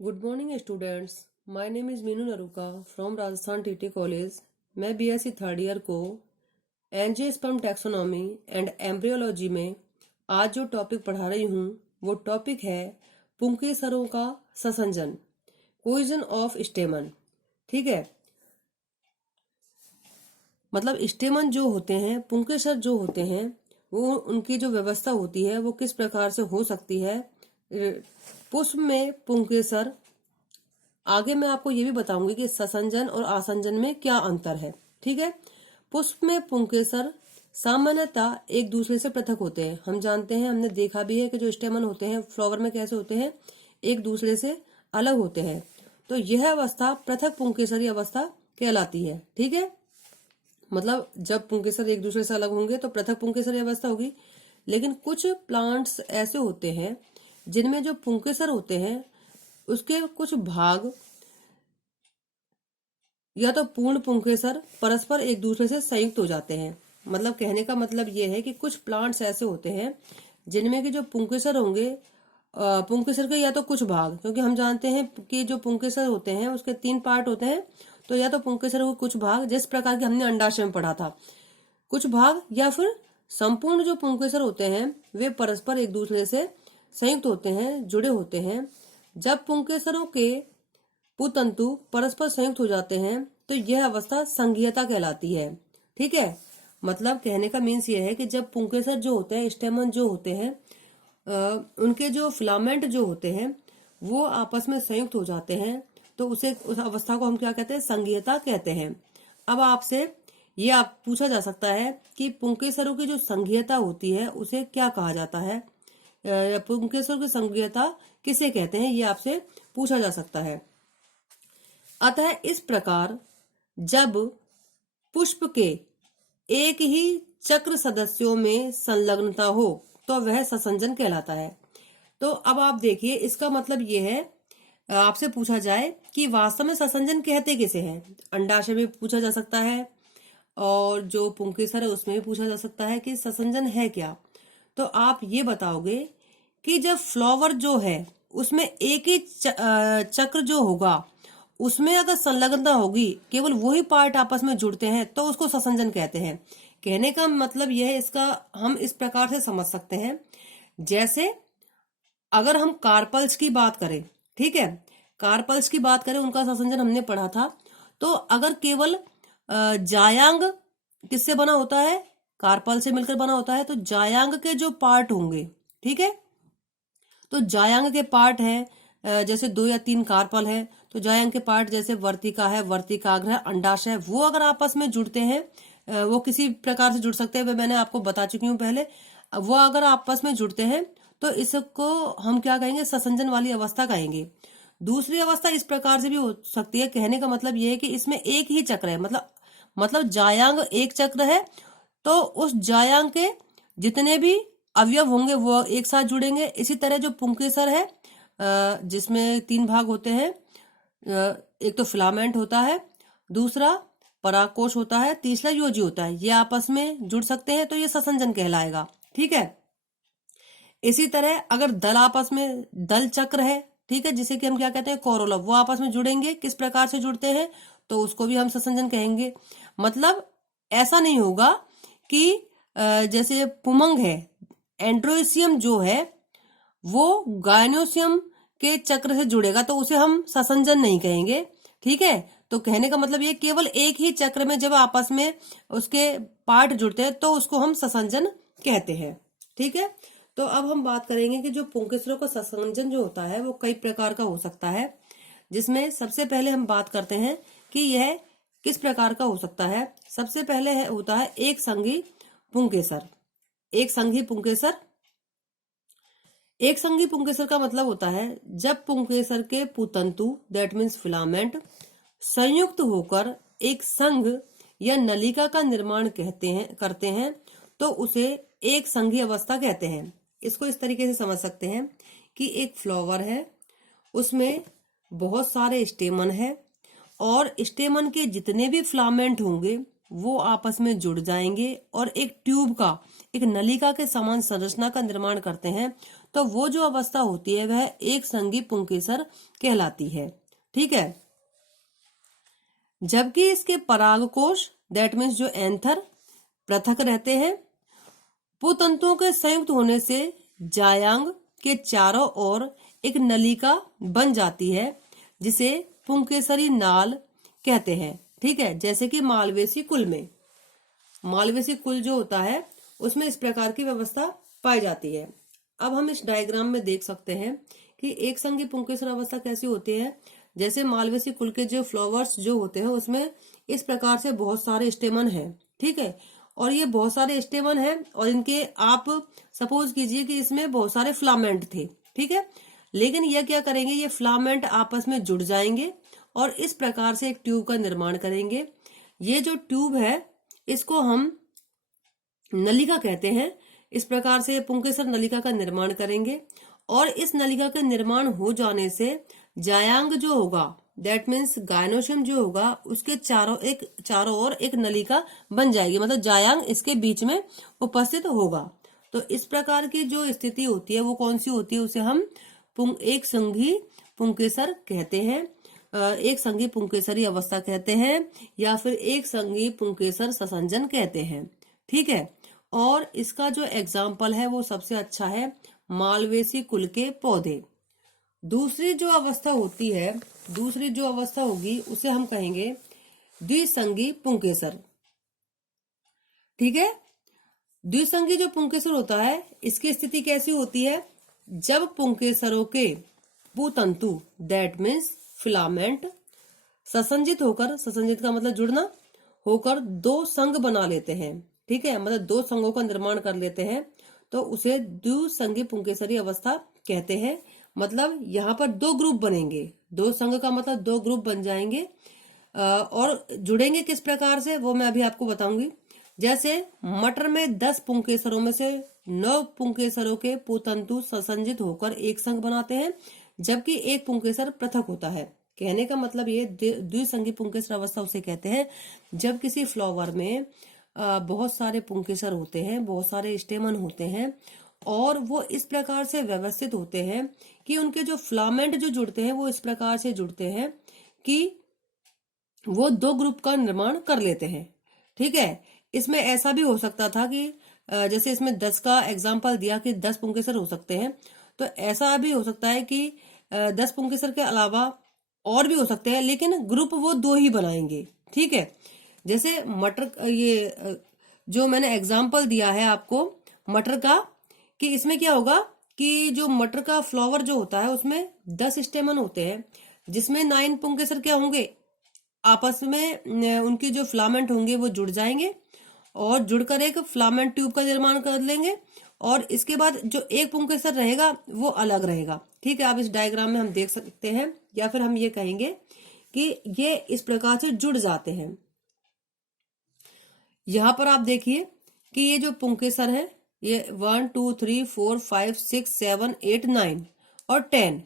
Good morning students. My name is Meenu Naruka from Rajasthan TT college. मैं BSc third year को angiosperm taxonomy and embryology में आज जो topic पढ़ा रही हूँ वो टॉपिक है पुंकेसरों का ससंजन, कोइजन ऑफ स्टेमन। ठीक है, मतलब स्टेमन जो होते हैं, पुंकेसर जो होते हैं, वो उनकी जो व्यवस्था होती है वो किस प्रकार से हो सकती है। पुष्प में पुंकेसर, आगे मैं आपको ये भी बताऊंगी कि ससंजन और आसंजन में क्या अंतर है। ठीक है, पुष्प में पुंकेसर सामान्यतः एक दूसरे से पृथक होते हैं। हम जानते हैं, हमने देखा भी है कि जो स्टेमन होते हैं फ्लावर में कैसे होते हैं, एक दूसरे से अलग होते हैं। तो यह अवस्था पृथक पुंकेसरी अवस्था कहलाती है। ठीक है, मतलब जब पुंकेसर एक दूसरे से अलग होंगे तो पृथक पुंकेसरी अवस्था होगी। लेकिन कुछ प्लांट्स ऐसे होते हैं जिनमें जो पुंकेसर होते हैं उसके कुछ भाग या तो पूर्ण पुंकेसर परस्पर एक दूसरे से संयुक्त हो जाते हैं। मतलब कहने का मतलब ये है कि कुछ प्लांट्स ऐसे होते हैं जिनमें कि जो पुंकेसर होंगे, पुंकेसर के या तो कुछ भाग, क्योंकि हम जानते हैं कि जो पुंकेसर होते हैं उसके 3 पार्ट होते हैं। तो या तो पुंकेसर के कुछ भाग, जिस प्रकार के हमने अंडाशय में पढ़ा था, कुछ भाग, या फिर संपूर्ण जो पुंकेसर होते हैं वे परस्पर एक दूसरे से संयुक्त होते हैं, जुड़े होते हैं। जब पुंकेसरों के पुतंतु परस्पर संयुक्त हो जाते हैं तो यह अवस्था संघीयता कहलाती है। ठीक है, मतलब कहने का मीन्स ये है कि जब पुंकेसर जो होते हैं, स्टेमन जो होते हैं, उनके जो फिलामेंट जो होते हैं वो आपस में संयुक्त हो जाते हैं, तो उस अवस्था को हम क्या कहते हैं, संघीयता कहते हैं। अब आपसे ये आप पूछा जा सकता है कि पुंकेसरों की जो संघीयता होती है उसे क्या कहा जाता है, पुंकेसरों की संघीयता किसे कहते हैं, ये आपसे पूछा जा सकता है। अतः इस प्रकार जब पुष्प के एक ही चक्र सदस्यों में संलग्नता हो तो वह ससंजन कहलाता है। तो अब आप देखिए, इसका मतलब ये है, आपसे पूछा जाए कि वास्तव में ससंजन कहते किसे हैं। अंडाशय में पूछा जा सकता है और जो पुंकेसर है उसमें भी पूछा जा सकता है कि ससंजन है क्या। तो आप ये बताओगे कि जब फ्लावर जो है उसमें एक ही चक्र जो होगा उसमें अगर संलग्नता होगी, केवल वही पार्ट आपस में जुड़ते हैं, तो उसको ससंजन कहते हैं। कहने का मतलब यह है, इसका हम इस प्रकार से समझ सकते हैं, जैसे अगर हम कार्पल्स की बात करें, ठीक है, कार्पल्स की बात करें, उनका ससंजन हमने पढ़ा था। तो अगर केवल जायांग किससे बना होता है, कार्पल से मिलकर बना होता है, तो जायांग के जो पार्ट होंगे, ठीक है, तो जायांग के पार्ट है, जैसे 2 या 3 कार्पल है, तो जायांग के पार्ट जैसे वर्तिका है, वर्तिकाग्र है, अंडाशय है, वो अगर आपस में जुड़ते हैं, वो किसी प्रकार से जुड़ सकते हैं, मैंने आपको बता चुकी हूँ पहले। वो अगर आपस में जुड़ते हैं तो इसको हम क्या कहेंगे, ससंजन वाली अवस्था कहेंगे। दूसरी अवस्था इस प्रकार से भी हो सकती है। कहने का मतलब ये है कि इसमें एक ही चक्र है, मतलब जायांग एक चक्र है, तो उस जायांग के जितने भी अवयव होंगे वो एक साथ जुड़ेंगे। इसी तरह जो पुंकेसर है, जिसमें 3 भाग होते हैं, एक तो फिलामेंट होता है, दूसरा परागकोश होता है, तीसरा योजी होता है, ये आपस में जुड़ सकते हैं, तो ये ससंजन कहलाएगा। ठीक है, इसी तरह अगर दल आपस में, दल चक्र है, ठीक है, जिसे कि हम क्या कहते हैं, कोरोला, वो आपस में जुड़ेंगे, किस प्रकार से जुड़ते हैं, तो उसको भी हम ससंजन कहेंगे। मतलब ऐसा नहीं होगा कि जैसे पुमंग है, एंड्रोसियम जो है वो गायनोसियम के चक्र से जुड़ेगा तो उसे हम ससंजन नहीं कहेंगे। ठीक है, तो कहने का मतलब ये, केवल एक ही चक्र में जब आपस में उसके पार्ट जुड़ते हैं तो उसको हम ससंजन कहते हैं। ठीक है, तो अब हम बात करेंगे कि जो पुंकेसरों का ससंजन जो होता है वो कई प्रकार का हो सकता है, जिसमें सबसे पहले हम बात करते हैं कि यह किस प्रकार का हो सकता है। सबसे पहले होता है एक संघी पुंकेसर। एक संघी पुंकेसर, एक संघी पुंकेसर का मतलब होता है जब पुंकेसर के पुतंतु, दैट मीन्स फिलामेंट, संयुक्त होकर एक संघ या नलिका का निर्माण करते हैं, तो उसे एक संघी अवस्था कहते हैं। इसको इस तरीके से समझ सकते हैं कि एक फ्लावर है, उसमें बहुत सारे स्टेमन है, और स्टेमन के जितने भी फिलामेंट होंगे वो आपस में जुड़ जाएंगे और एक ट्यूब का, एक नलिका के समान संरचना का निर्माण करते हैं, तो वो जो अवस्था होती है वह एक संघी पुंकेसर कहलाती है। ठीक है। जबकि इसके परागकोश दैट मीन्स जो एंथर पृथक रहते हैं। पुतंतुओं के संयुक्त होने से जायांग के चारों ओर एक नलिका बन जाती है जिसे पुंकेसरी नाल कहते हैं। ठीक है। जैसे कि मालवेसी कुल में, मालवेसी कुल जो होता है उसमें इस प्रकार की व्यवस्था पाई जाती है। अब हम इस डायग्राम में देख सकते हैं कि एक संघी पुंकेसर अवस्था कैसी होती है। जैसे मालवेसी कुल के जो फ्लावर्स जो होते हैं उसमें इस प्रकार से बहुत सारे स्टेमन हैं। ठीक है। और ये बहुत सारे स्टेमन हैं और इनके आप सपोज कीजिए कि इसमें बहुत सारे फिलामेंट थे। ठीक है। लेकिन ये क्या करेंगे, ये फिलामेंट आपस में जुड़ जाएंगे और इस प्रकार से एक ट्यूब का निर्माण करेंगे। ये जो ट्यूब है इसको हम नलिका कहते हैं। इस प्रकार से पुंकेसर नलिका का निर्माण करेंगे और इस नलिका के निर्माण हो जाने से जायांग जो होगा दैट मीन्स गायनोशियम जो होगा उसके चारों ओर एक नलिका बन जाएगी, मतलब जायांग इसके बीच में उपस्थित होगा। तो इस प्रकार की जो स्थिति होती है वो कौन सी होती है, उसे हम एक संघी पुंकेसर कहते हैं, एक संघी पुंकेसरी अवस्था कहते हैं या फिर एक संघी पुंकेसर ससंजन कहते हैं। ठीक है। और इसका जो एग्जाम्पल है वो सबसे अच्छा है मालवेसी कुल के पौधे। दूसरी जो अवस्था होती है, दूसरी जो अवस्था होगी उसे हम कहेंगे द्विसंगी पुंकेसर। ठीक है। द्विसंगी जो पुंकेसर होता है इसकी स्थिति कैसी होती है, जब पुंकेसरों के पुतंतु दैट मीन्स फिलामेंट ससंजित होकर, ससंजित का मतलब जुड़ना, होकर दो संघ बना लेते हैं। ठीक है। मतलब दो संघों का निर्माण कर लेते हैं तो उसे द्विसंगी पुंकेसरी अवस्था कहते हैं। मतलब यहाँ पर दो ग्रुप बनेंगे, दो संघ का मतलब दो ग्रुप बन जाएंगे और जुड़ेंगे किस प्रकार से वो मैं अभी आपको बताऊंगी। जैसे मटर में 10 पुंकेसरों में से 9 पुंकेसरों के पुतंतु ससंजित होकर एक संघ बनाते हैं जबकि एक पुंकेसर पृथक होता है। कहने का मतलब ये द्विसंगी पुंकेसर अवस्था उसे कहते हैं जब किसी फ्लावर में बहुत सारे पुंकेसर होते हैं, बहुत सारे स्टेमन होते हैं और वो इस प्रकार से व्यवस्थित होते हैं कि उनके जो फिलामेंट जो जुड़ते हैं वो इस प्रकार से जुड़ते हैं कि वो दो ग्रुप का निर्माण कर लेते हैं। ठीक है। इसमें ऐसा भी हो सकता था कि जैसे इसमें 10 का एग्जाम्पल दिया कि 10 पुंकेसर हो सकते हैं, तो ऐसा भी हो सकता है कि 10 पुंकेसर के अलावा और भी हो सकते हैं लेकिन ग्रुप वो दो ही बनाएंगे। ठीक है। जैसे मटर, ये जो मैंने एग्जाम्पल दिया है आपको मटर का, कि इसमें क्या होगा कि जो मटर का फ्लावर जो होता है उसमें 10 स्टेमन होते हैं जिसमें 9 पुंकेसर क्या होंगे, आपस में उनकी जो फिलामेंट होंगे वो जुड़ जाएंगे और जुड़कर एक फिलामेंट ट्यूब का निर्माण कर लेंगे और इसके बाद जो एक पुंकेसर रहेगा वो अलग रहेगा। ठीक है। आप इस डायग्राम में हम देख सकते हैं या फिर हम ये कहेंगे कि ये इस प्रकार से जुड़ जाते हैं। यहाँ पर आप देखिए कि ये जो पुंकेसर है ये 1 2 3 4 5 6 7 8 9 और 10,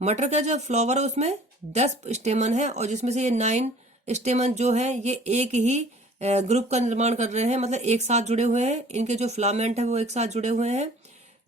मटर का जो फ्लावर है उसमें 10 स्टेमन है और जिसमें से ये 9 स्टेमन जो है ये एक ही ग्रुप का निर्माण कर रहे हैं, मतलब एक साथ जुड़े हुए हैं, इनके जो फिलामेंट है वो एक साथ जुड़े हुए हैं।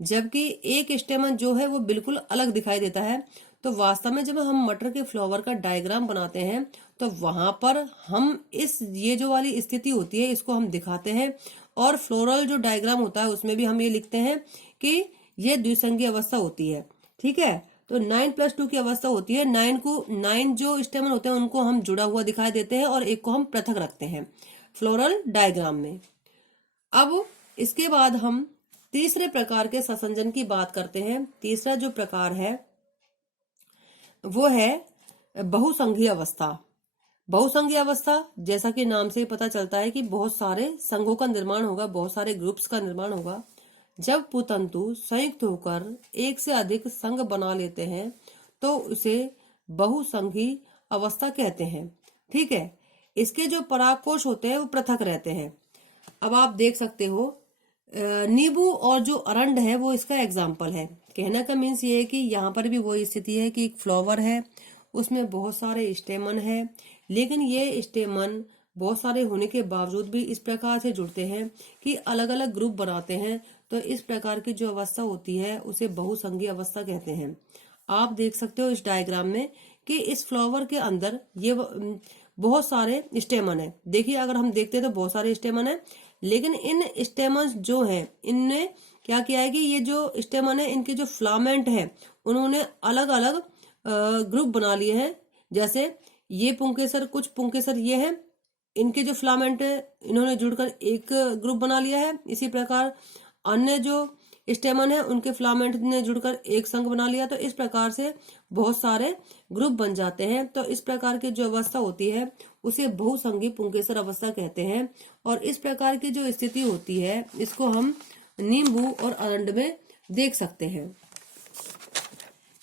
जबकि एक स्टेमन जो है वो बिल्कुल अलग दिखाई देता है। तो वास्तव में जब हम मटर के फ्लावर का डायग्राम बनाते हैं तो वहां पर हम ये जो वाली स्थिति होती है इसको हम दिखाते हैं और फ्लोरल जो डायग्राम होता है उसमें भी हम ये लिखते हैं कि ये द्विसंगी अवस्था होती है। ठीक है। तो 9+2 की अवस्था होती है। 9 जो स्टेमन होते हैं उनको हम जुड़ा हुआ दिखाई देते हैं और एक को हम पृथक रखते हैं फ्लोरल डायग्राम में। अब इसके बाद हम तीसरे प्रकार के ससंजन की बात करते हैं। तीसरा जो प्रकार है वो है बहुसंघीय अवस्था। बहुसंघीय अवस्था जैसा कि नाम से ही पता चलता है कि बहुत सारे संघों का निर्माण होगा, बहुत सारे ग्रुप्स का निर्माण होगा। जब पुतंतु संयुक्त होकर एक से अधिक संघ बना लेते हैं तो उसे बहुसंघी अवस्था कहते हैं। ठीक है। इसके जो परागकोश होते हैं वो पृथक रहते हैं। अब आप देख सकते हो नींबू और जो अरंड है वो इसका एग्जाम्पल है। कहने का मीन्स ये है कि यहाँ पर भी वही स्थिति है कि एक फ्लावर है उसमें बहुत सारे स्टेमन है लेकिन ये स्टेमन बहुत सारे होने के बावजूद भी इस प्रकार से जुड़ते हैं कि अलग अलग ग्रुप बनाते हैं, तो इस प्रकार की जो अवस्था होती है उसे बहुसंगी अवस्था कहते हैं। आप देख सकते हो इस डायग्राम में कि इस फ्लावर के अंदर ये बहुत सारे स्टेमन है। देखिए अगर हम देखते हैं तो बहुत सारे स्टेमन है, लेकिन इन स्टेमन जो है इनने क्या किया है कि ये जो स्टेमन है इनके जो फिलामेंट है उन्होंने अलग अलग ग्रुप बना लिए हैं। जैसे ये पुंकेसर, कुछ पुंकेसर ये है, इनके जो फिलामेंट है इन्होंने जुड़कर एक ग्रुप बना लिया है। इसी प्रकार अन्य जो स्टेमन है उनके फिलामेंट ने जुड़कर एक संघ बना लिया। तो इस प्रकार से बहुत सारे ग्रुप बन जाते हैं। तो इस प्रकार की जो अवस्था होती है उसे बहुसंगी पुंकेसर अवस्था कहते हैं। और इस प्रकार की जो स्थिति होती है इसको हम नींबू और अरंड में देख सकते हैं।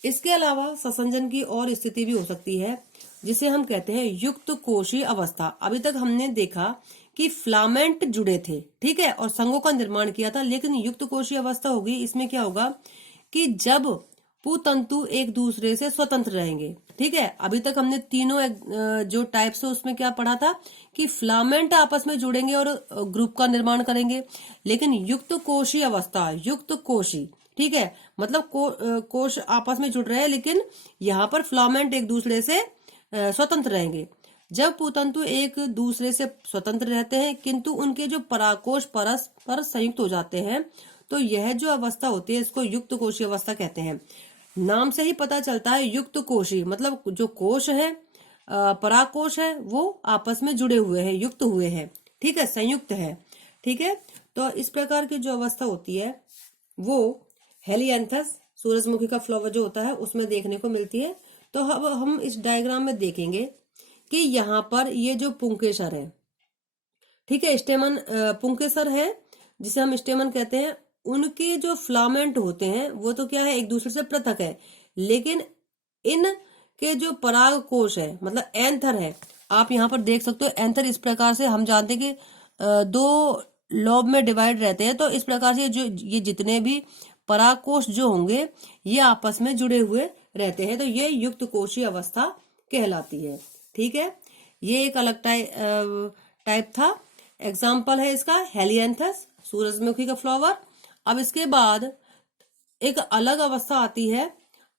इसके अलावा ससंजन की और स्थिति भी हो सकती है जिसे हम कहते हैं युक्त कोशीय अवस्था। अभी तक हमने देखा कि फिलामेंट जुड़े थे, ठीक है, और संघों का निर्माण किया था, लेकिन युक्त कोशीय अवस्था होगी। इसमें क्या होगा कि जब पुतंतु एक दूसरे से स्वतंत्र रहेंगे, ठीक है। अभी तक हमने तीनों जो टाइप्स है उसमें क्या पढ़ा था कि फिलामेंट आपस में जुड़ेंगे और ग्रुप का निर्माण करेंगे। लेकिन युक्त कोशीय अवस्था, युक्त कोशी, ठीक है, मतलब कोश आपस में जुड़ रहे हैं, लेकिन यहाँ पर फिलामेंट एक दूसरे से स्वतंत्र रहेंगे। जब पुतंतु एक दूसरे से स्वतंत्र रहते हैं किंतु उनके जो पराकोश परस्पर संयुक्त हो जाते हैं, तो यह जो अवस्था होती है इसको युक्त कोशीय अवस्था कहते हैं। नाम से ही पता चलता है युक्त कोशी मतलब जो कोश है, पराकोश है, वो आपस में जुड़े हुए हैं, युक्त हुए हैं, ठीक है, संयुक्त है, ठीक है। तो इस प्रकार की जो अवस्था होती है वो हेलियांथस, सूरजमुखी का फ्लावर जो होता है उसमें देखने को मिलती है। तो अब हम इस डायग्राम में देखेंगे कि यहाँ पर ये जो पुंकेसर है, ठीक है, स्टेमन पुंकेसर है जिसे हम स्टेमन कहते हैं, उनके जो फिलामेंट होते हैं वो तो क्या है एक दूसरे से पृथक है, लेकिन इनके जो पराग कोश है मतलब एंथर है, आप यहाँ पर देख सकते हो एंथर इस प्रकार से हम जानते हैं कि दो लोब में डिवाइड रहते हैं। तो इस प्रकार से जो ये जितने भी परागकोश जो होंगे ये आपस में जुड़े हुए रहते हैं। तो ये युक्त कोशीय अवस्था कहलाती है, ठीक है। ये एक अलग टाइप था। एग्जाम्पल है इसका हेलियांथस, सूरजमुखी का फ्लावर। अब इसके बाद एक अलग अवस्था आती है,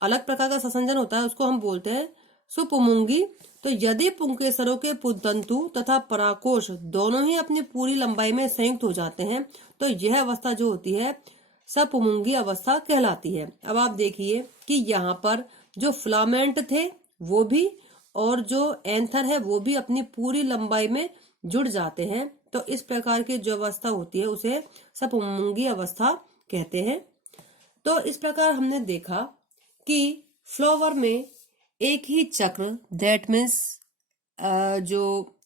अलग प्रकार का ससंजन होता है, उसको हम बोलते हैं सुपुंगी। तो यदि पुंकेसरों के पुतंतु तथा पराकोश दोनों ही अपनी पूरी लंबाई में संयुक्त हो जाते हैं तो यह अवस्था जो होती है सपुंगी अवस्था कहलाती है। अब आप देखिए कि यहाँ पर जो फिलामेंट थे वो भी और जो एंथर है वो भी अपनी पूरी लंबाई में जुड़ जाते हैं। तो इस प्रकार की जो अवस्था होती है उसे सपुंगी अवस्था कहते हैं। तो इस प्रकार हमने देखा कि फ्लावर में एक ही चक्र, दैट मीन्स जो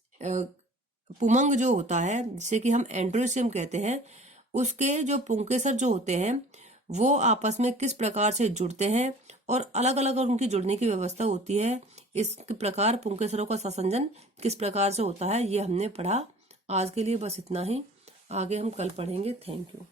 पुमंग जो होता है जिसे कि हम एंड्रोसियम कहते हैं, उसके जो पुंकेसर जो होते हैं वो आपस में किस प्रकार से जुड़ते हैं और अलग अलग उनकी जुड़ने की व्यवस्था होती है। इस प्रकार पुंकेसरों का ससंजन किस प्रकार से होता है ये हमने पढ़ा। आज के लिए बस इतना ही, आगे हम कल पढ़ेंगे। Thank you.